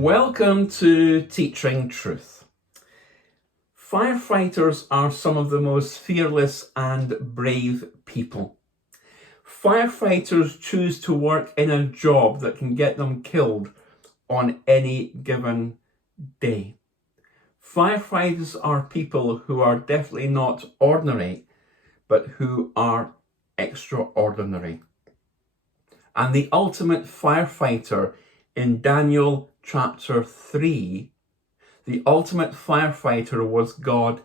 Welcome to Teaching Truth. Firefighters are some of the most fearless and brave people. Firefighters choose to work in a job that can get them killed on any given day. Firefighters are people who are definitely not ordinary, but who are extraordinary. And the ultimate firefighter in Daniel chapter 3, the ultimate firefighter was God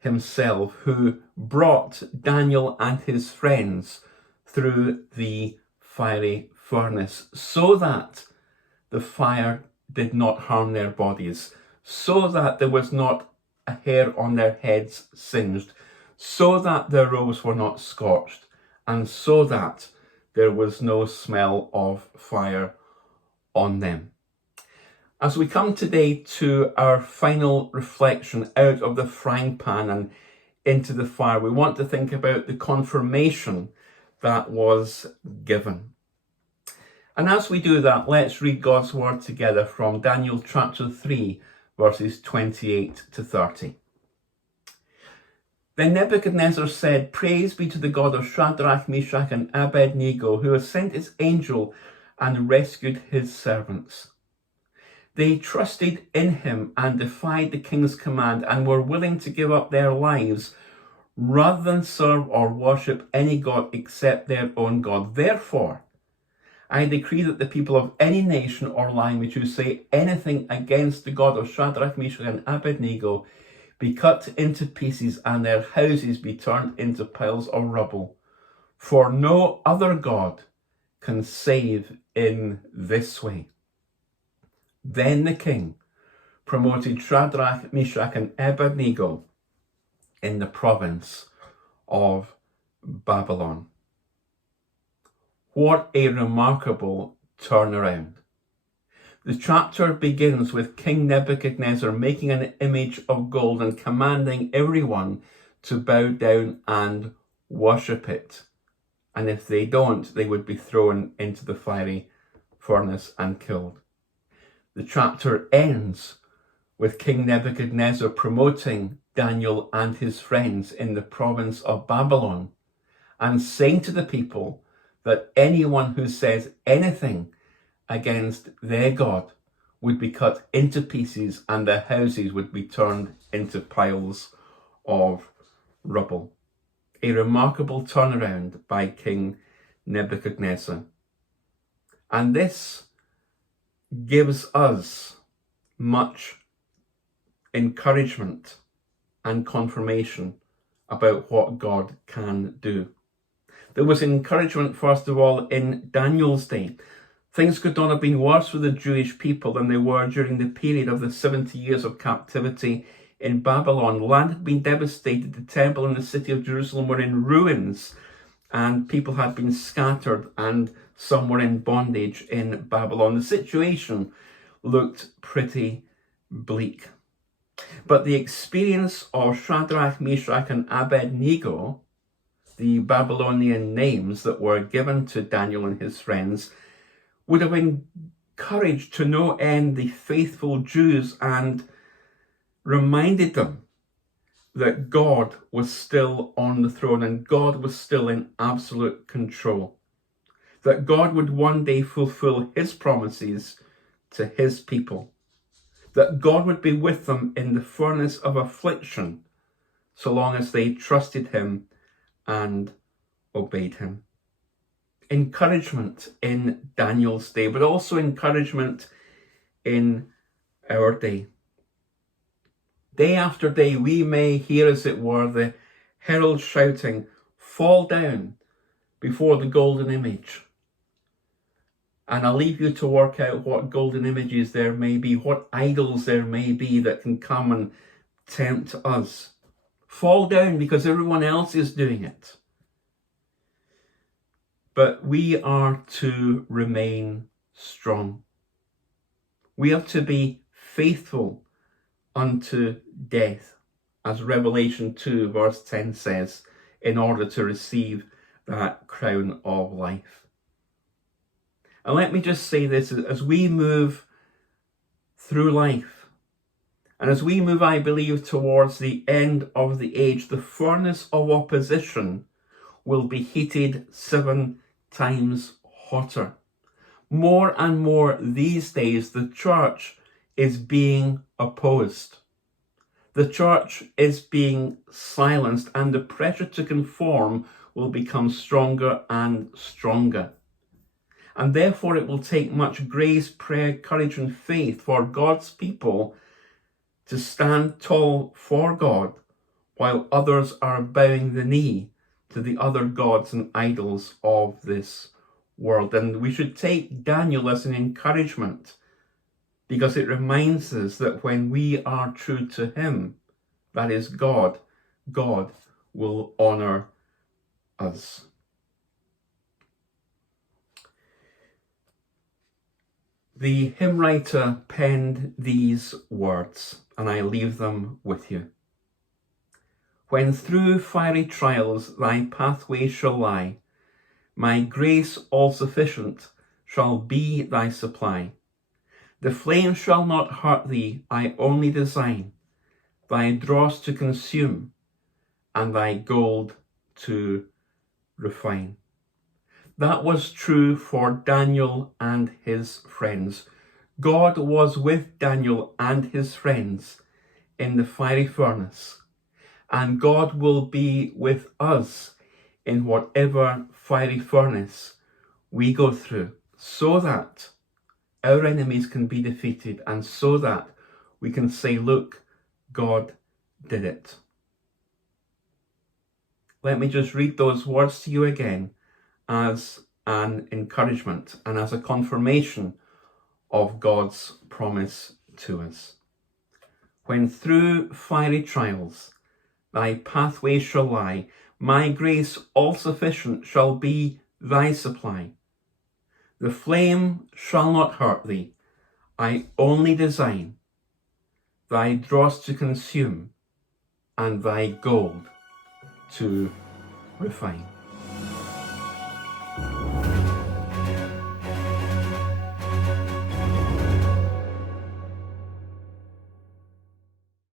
himself, who brought Daniel and his friends through the fiery furnace so that the fire did not harm their bodies, so that there was not a hair on their heads singed, so that their robes were not scorched, and so that there was no smell of fire on them. As we come today to our final reflection out of the frying pan and into the fire, we want to think about the confirmation that was given. And as we do that, let's read God's word together from Daniel chapter 3, verses 28 to 30. Then Nebuchadnezzar said, "Praise be to the God of Shadrach, Meshach, and Abednego, who has sent his angel and rescued his servants. They trusted in him and defied the king's command and were willing to give up their lives rather than serve or worship any god except their own God. Therefore, I decree that the people of any nation or language who say anything against the God of Shadrach, Meshach, and Abednego be cut into pieces and their houses be turned into piles of rubble. For no other God can save in this way." Then the king promoted Shadrach, Meshach, and Abednego in the province of Babylon. What a remarkable turnaround. The chapter begins with King Nebuchadnezzar making an image of gold and commanding everyone to bow down and worship it. And if they don't, they would be thrown into the fiery furnace and killed. The chapter ends with King Nebuchadnezzar promoting Daniel and his friends in the province of Babylon and saying to the people that anyone who says anything against their God would be cut into pieces and their houses would be turned into piles of rubble. A remarkable turnaround by King Nebuchadnezzar. And this gives us much encouragement and confirmation about what God can do. There was encouragement, first of all, in Daniel's day. Things could not have been worse for the Jewish people than they were during the period of the 70 years of captivity in Babylon. Land had been devastated, the temple and the city of Jerusalem were in ruins, and people had been scattered, and some were in bondage in Babylon. The situation looked pretty bleak. But the experience of Shadrach, Meshach, and Abednego, the Babylonian names that were given to Daniel and his friends, would have encouraged to no end the faithful Jews and reminded them that God was still on the throne and God was still in absolute control. That God would one day fulfill his promises to his people. That God would be with them in the furnace of affliction so long as they trusted him and obeyed him. Encouragement in Daniel's day, but also encouragement in our day. Day after day, we may hear, as it were, the herald shouting, "Fall down before the golden image." And I'll leave you to work out what golden images there may be, what idols there may be that can come and tempt us. Fall down because everyone else is doing it. But we are to remain strong. We are to be faithful unto death, as Revelation 2 verse 10 says, in order to receive that crown of life. And let me just say this, as we move through life. And as we move, I believe, towards the end of the age, the furnace of opposition will be heated 7 times hotter. More and more these days, the church is being opposed. The church is being silenced, and the pressure to conform will become stronger and stronger. And therefore it will take much grace, prayer, courage and faith for God's people to stand tall for God while others are bowing the knee to the other gods and idols of this world. And we should take Daniel as an encouragement, because it reminds us that when we are true to him, that is God, God will honour us. The hymn writer penned these words, and I leave them with you. When through fiery trials thy pathway shall lie, my grace all sufficient shall be thy supply. The flame shall not hurt thee, I only design thy dross to consume and thy gold to refine. That was true for Daniel and his friends. God was with Daniel and his friends in the fiery furnace, and God will be with us in whatever fiery furnace we go through, so that our enemies can be defeated, and so that we can say, look, God did it. Let me just read those words to you again as an encouragement and as a confirmation of God's promise to us. When through fiery trials thy pathway shall lie, my grace all sufficient shall be thy supply. The flame shall not hurt thee, I only design thy dross to consume and thy gold to refine.